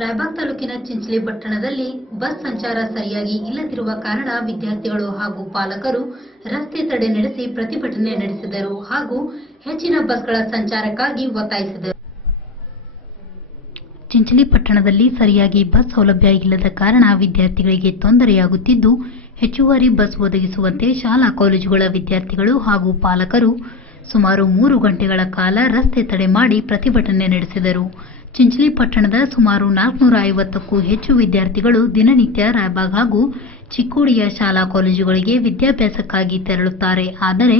ರಾಯಬಾಗ್ ತಾಲೂಕಿನ ಚಿಂಚಲಿ ಪಟ್ಟಣದಲ್ಲಿ ಬಸ್ ಸಂಚಾರ ಸರಿಯಾಗಿ ಇಲ್ಲದಿರುವ ಕಾರಣ ವಿದ್ಯಾರ್ಥಿಗಳು ಹಾಗೂ ಪಾಲಕರು ರಸ್ತೆ ತಡೆ ನಡೆಸಿ ಪ್ರತಿಭಟನೆ ನಡೆಸಿದರು ಹಾಗೂ ಹೆಚ್ಚಿನ ಬಸ್ಗಳ ಸಂಚಾರಕ್ಕಾಗಿ ಒತ್ತಾಯಿಸಿದರು. ಚಿಂಚಲಿ ಪಟ್ಟಣದಲ್ಲಿ ಸರಿಯಾಗಿ ಬಸ್ ಸೌಲಭ್ಯ ಇಲ್ಲದ ಕಾರಣ ವಿದ್ಯಾರ್ಥಿಗಳಿಗೆ ತೊಂದರೆಯಾಗುತ್ತಿದ್ದು, ಹೆಚ್ಚುವರಿ ಬಸ್ ಒದಗಿಸುವಂತೆ ಶಾಲಾ ಕಾಲೇಜುಗಳ ವಿದ್ಯಾರ್ಥಿಗಳು ಹಾಗೂ ಪಾಲಕರು ಸುಮಾರು 3 ಗಂಟೆಗಳ ಕಾಲ ರಸ್ತೆ ತಡೆ ಮಾಡಿ ಪ್ರತಿಭಟನೆ ನಡೆಸಿದರು. ಚಿಂಚಲಿ ಪಟ್ಟಣದ ಸುಮಾರು 450ಕ್ಕೂ ಹೆಚ್ಚು ವಿದ್ಯಾರ್ಥಿಗಳು ದಿನನಿತ್ಯ ರಾಯಬಾಗ್ ಹಾಗೂ ಚಿಕ್ಕೋಡಿಯ ಶಾಲಾ ಕಾಲೇಜುಗಳಿಗೆ ವಿದ್ಯಾಭ್ಯಾಸಕ್ಕಾಗಿ ತೆರಳುತ್ತಾರೆ. ಆದರೆ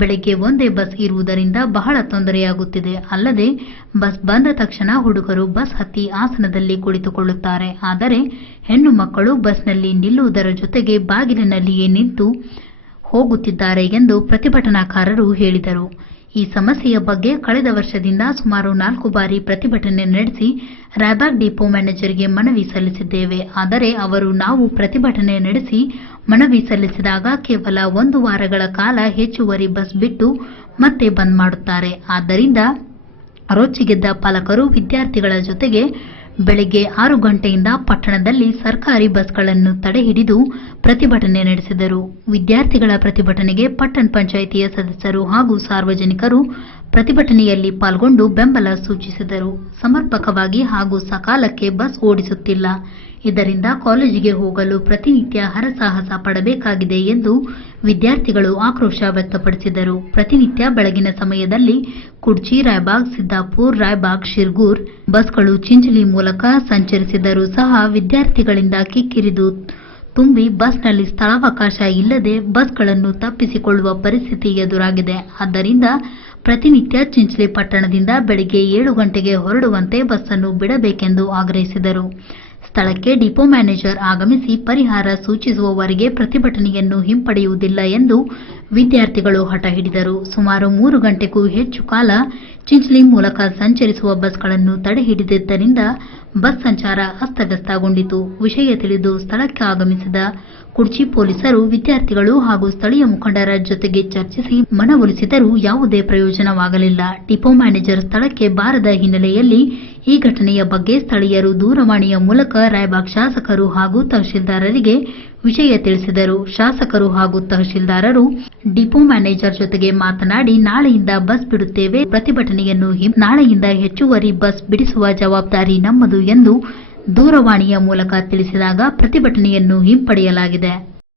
ಬೆಳಗ್ಗೆ ಒಂದೇ ಬಸ್ ಇರುವುದರಿಂದ ಬಹಳ ತೊಂದರೆಯಾಗುತ್ತಿದೆ. ಅಲ್ಲದೆ ಬಸ್ ಬಂದ ತಕ್ಷಣ ಹುಡುಗರು ಬಸ್ ಹತ್ತಿ ಆಸನದಲ್ಲಿ ಕುಳಿತುಕೊಳ್ಳುತ್ತಾರೆ. ಆದರೆ ಹೆಣ್ಣು ಮಕ್ಕಳು ಬಸ್ನಲ್ಲಿ ನಿಲ್ಲುವುದರ ಜೊತೆಗೆ ಬಾಗಿಲಿನಲ್ಲಿಯೇ ನಿಂತು ಹೋಗುತ್ತಿದ್ದಾರೆ ಎಂದು ಪ್ರತಿಭಟನಾಕಾರರು ಹೇಳಿದರು. ಈ ಸಮಸ್ಯೆಯ ಬಗ್ಗೆ ಕಳೆದ ವರ್ಷದಿಂದ ಸುಮಾರು 4 ಬಾರಿ ಪ್ರತಿಭಟನೆ ನಡೆಸಿ ರಾಯಬಾಗ್ ಡಿಪೋ ಮ್ಯಾನೇಜರ್ಗೆ ಮನವಿ ಸಲ್ಲಿಸಿದ್ದೇವೆ. ಆದರೆ ಅವರು ನಾವು ಪ್ರತಿಭಟನೆ ನಡೆಸಿ ಮನವಿ ಸಲ್ಲಿಸಿದಾಗ ಕೇವಲ 1 ವಾರಗಳ ಕಾಲ ಹೆಚ್ಚುವರಿ ಬಸ್ ಬಿಟ್ಟು ಮತ್ತೆ ಬಂದ್ ಮಾಡುತ್ತಾರೆ. ಆದ್ದರಿಂದ ರೊಚ್ಚಿಗೆದ್ದ ಪಾಲಕರು ವಿದ್ಯಾರ್ಥಿಗಳ ಜೊತೆಗೆ ಬೆಳಗ್ಗೆ 6 ಗಂಟೆಯಿಂದ ಪಟ್ಟಣದಲ್ಲಿ ಸರ್ಕಾರಿ ಬಸ್ಗಳನ್ನು ತಡೆಹಿಡಿದು ಪ್ರತಿಭಟನೆ ನಡೆಸಿದರು. ವಿದ್ಯಾರ್ಥಿಗಳ ಪ್ರತಿಭಟನೆಗೆ ಪಟ್ಟಣ ಪಂಚಾಯಿತಿಯ ಸದಸ್ಯರು ಹಾಗೂ ಸಾರ್ವಜನಿಕರು ಪ್ರತಿಭಟನೆಯಲ್ಲಿ ಪಾಲ್ಗೊಂಡು ಬೆಂಬಲ ಸೂಚಿಸಿದರು. ಸಮರ್ಪಕವಾಗಿ ಹಾಗೂ ಸಕಾಲಕ್ಕೆ ಬಸ್ ಓಡಿಸುತ್ತಿಲ್ಲ. ಇದರಿಂದ ಕಾಲೇಜಿಗೆ ಹೋಗಲು ಪ್ರತಿನಿತ್ಯ ಹರಸಾಹಸ ಪಡಬೇಕಾಗಿದೆ ಎಂದು ವಿದ್ಯಾರ್ಥಿಗಳು ಆಕ್ರೋಶ ವ್ಯಕ್ತಪಡಿಸಿದರು. ಪ್ರತಿನಿತ್ಯ ಬೆಳಗಿನ ಸಮಯದಲ್ಲಿ ಕುಡ್ಚಿ, ರಾಯಬಾಗ್, ಸಿದ್ದಾಪುರ್, ರಾಯಬಾಗ್, ಶಿರ್ಗೂರ್ ಬಸ್ಗಳು ಚಿಂಚಲಿ ಮೂಲಕ ಸಂಚರಿಸಿದರೂ ಸಹ ವಿದ್ಯಾರ್ಥಿಗಳಿಂದ ಕಿಕ್ಕಿರಿದು ತುಂಬಿ ಬಸ್ನಲ್ಲಿ ಸ್ಥಳಾವಕಾಶ ಇಲ್ಲದೆ ಬಸ್ಗಳನ್ನು ತಪ್ಪಿಸಿಕೊಳ್ಳುವ ಪರಿಸ್ಥಿತಿ ಎದುರಾಗಿದೆ. ಆದ್ದರಿಂದ ಪ್ರತಿನಿತ್ಯ ಚಿಂಚಲಿ ಪಟ್ಟಣದಿಂದ ಬೆಳಗ್ಗೆ 7 ಗಂಟೆಗೆ ಹೊರಡುವಂತೆ ಬಸ್ಸನ್ನು ಬಿಡಬೇಕೆಂದು ಆಗ್ರಹಿಸಿದರು. ಸ್ಥಳಕ್ಕೆ ಡಿಪೋ ಮ್ಯಾನೇಜರ್ ಆಗಮಿಸಿ ಪರಿಹಾರ ಸೂಚಿಸುವವರೆಗೆ ಪ್ರತಿಭಟನೆಯನ್ನು ಹಿಂಪಡೆಯುವುದಿಲ್ಲ ಎಂದು ವಿದ್ಯಾರ್ಥಿಗಳು ಹಠ ಹಿಡಿದರು. ಸುಮಾರು 3 ಗಂಟೆಗೂ ಹೆಚ್ಚು ಕಾಲ ಚಿಂಚಲಿ ಮೂಲಕ ಸಂಚರಿಸುವ ಬಸ್ಗಳನ್ನು ತಡೆಹಿಡಿದಿದ್ದರಿಂದ ಬಸ್ ಸಂಚಾರ ಅಸ್ತವ್ಯಸ್ತಗೊಂಡಿತು. ವಿಷಯ ತಿಳಿದು ಸ್ಥಳಕ್ಕೆ ಆಗಮಿಸಿದ ಕುಡ್ಚಿ ಪೊಲೀಸರು ವಿದ್ಯಾರ್ಥಿಗಳು ಹಾಗೂ ಸ್ಥಳೀಯ ಮುಖಂಡರ ಜೊತೆಗೆ ಚರ್ಚಿಸಿ ಮನವೊಲಿಸಿದರೂ ಯಾವುದೇ ಪ್ರಯೋಜನವಾಗಲಿಲ್ಲ. ಡಿಪೋ ಮ್ಯಾನೇಜರ್ ಸ್ಥಳಕ್ಕೆ ಬಾರದ ಹಿನ್ನೆಲೆಯಲ್ಲಿ ಈ ಘಟನೆಯ ಬಗ್ಗೆ ಸ್ಥಳೀಯರು ದೂರವಾಣಿಯ ಮೂಲಕ ರಾಯಬಾಗ್ ಶಾಸಕರು ಹಾಗೂ ತಹಶೀಲ್ದಾರರಿಗೆ ವಿಷಯ ತಿಳಿಸಿದರು. ಶಾಸಕರು ಹಾಗೂ ತಹಶೀಲ್ದಾರರು ಡಿಪೋ ಮ್ಯಾನೇಜರ್ ಜೊತೆಗೆ ಮಾತನಾಡಿ ನಾಳೆಯಿಂದ ಬಸ್ ಬಿಡುತ್ತೇವೆ, ಪ್ರತಿಭಟನೆಯನ್ನು ನಾಳೆಯಿಂದ ಹೆಚ್ಚುವರಿ ಬಸ್ ಬಿಡಿಸುವ ಜವಾಬ್ದಾರಿ ನಮ್ಮದು ಎಂದು ದೂರವಾಣಿಯ ಮೂಲಕ ತಿಳಿಸಿದಾಗ ಪ್ರತಿಭಟನೆಯನ್ನು ಹಿಂಪಡೆಯಲಾಗಿದೆ.